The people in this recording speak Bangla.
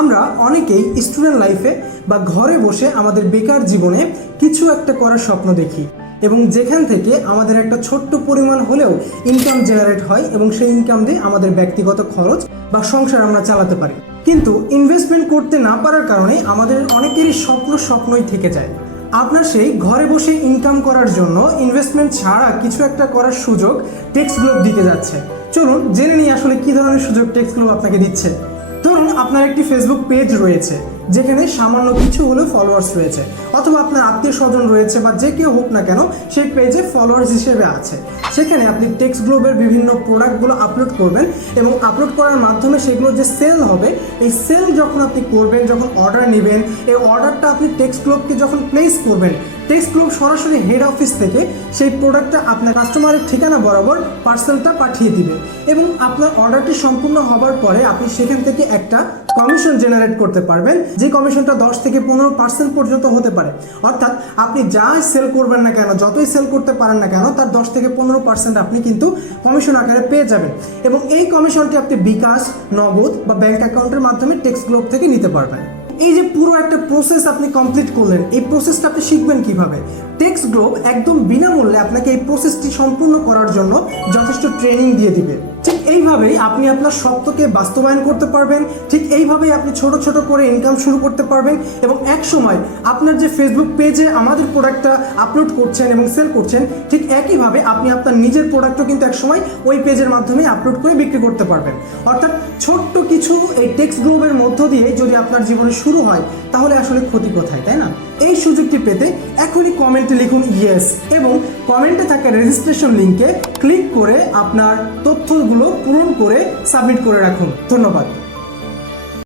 আমরা অনেকেই স্টুডেন্ট লাইফে বা ঘরে বসে আমাদের বেকার জীবনে কিছু একটা করার স্বপ্ন দেখি এবং যেখান থেকে আমাদের একটা ছোট্ট পরিমাণ হলেও ইনকাম জেনারেট হয় এবং সেই ইনকাম দিয়ে আমাদের ব্যক্তিগত খরচ বা সংসার আমরা চালাতে পারি। কিন্তু ইনভেস্টমেন্ট করতে না পারার কারণে আমাদের অনেকেরই স্বপ্নই থেকে যায়। আপনার সেই ঘরে বসে ইনকাম করার জন্য ইনভেস্টমেন্ট ছাড়া কিছু একটা করার সুযোগ টেক্সট গ্লোব দিতে যাচ্ছে। চলুন জেনে নিই আসলে কী ধরনের সুযোগ টেক্সট গ্লোব আপনাকে দিচ্ছে। ধরুন আপনার একটি ফেসবুক পেজ রয়েছে যেখানে সামান্য কিছু হলেও ফলোয়ার্স রয়েছে, অথবা আপনার আত্মীয় স্বজন রয়েছে বা যে কেউ হোক না কেন সেই পেজে ফলোয়ার্স হিসেবে আছে। সেখানে আপনি টেক্সট গ্লোবের বিভিন্ন প্রোডাক্টগুলো আপলোড করবেন এবং আপলোড করার মাধ্যমে সেগুলো যে সেল হবে, এই সেল যখন আপনি করবেন, যখন অর্ডার নেবেন, এই অর্ডারটা আপনি টেক্সট গ্লোবকে যখন প্লেস করবেন, টেক্সট গ্লোব সরাসরি হেড অফিস থেকে সেই প্রোডাক্টটা আপনার কাস্টমারের ঠিকানা বরাবর পার্সেলটা পাঠিয়ে দিবে এবং আপনার অর্ডারটি সম্পূর্ণ হবার পরে আপনি সেখান থেকে একটা কমিশন জেনারেট করতে পারবেন, যে কমিশনটা 10 থেকে 15% পর্যন্ত হতে পারে। অর্থাৎ আপনি যা সেল করবেন না কেন, যতই সেল করতে পারেন না কেন, তার 10 থেকে 15% আপনি কিন্তু কমিশন আকারে পেয়ে যাবেন এবং এই কমিশনটি আপনি বিকাশ, নগদ বা ব্যাংক অ্যাকাউন্টের মাধ্যমে টেক্সট গ্লোব থেকে নিতে পারবেন। এই যে পুরো একটা প্রসেস আপনি কমপ্লিট করলেন, এই প্রসেসটা আপনি শিখবেন কিভাবে? টেক্সট গ্লোব একদম বিনামূল্যে আপনাকে এই প্রসেসটি সম্পূর্ণ করার জন্য যথেষ্ট ট্রেনিং দিয়ে দিবে। ঠিক এইভাবেই আপনি আপনার স্বপ্নকে বাস্তবায়ন করতে পারবেন, ঠিক এইভাবেই আপনি ছোট ছোট করে ইনকাম শুরু করতে পারবেন এবং এক সময় আপনার যে ফেসবুক পেজে আমাদের প্রোডাক্টটা আপলোড করছেন এবং সেল করছেন, ঠিক একইভাবে আপনি আপনার নিজের প্রোডাক্টও কিন্তু এক সময় ওই পেজের মাধ্যমে আপলোড করে বিক্রি করতে পারবেন। অর্থাৎ ছোট্ট কিছু এই টেক্সট গ্লোবের মধ্য দিয়ে যদি আপনার জীবনে শুরু হয়, তাহলে আসলে ক্ষতি কোথায়, তাই না? এই সুযোগটি পেতে এখনই কমেন্টে লিখুন ইয়েস এবং কমেন্টে থাকা রেজিস্ট্রেশন লিঙ্কে ক্লিক করে আপনার তথ্যগুলো পূরণ করে সাবমিট করে রাখুন। ধন্যবাদ।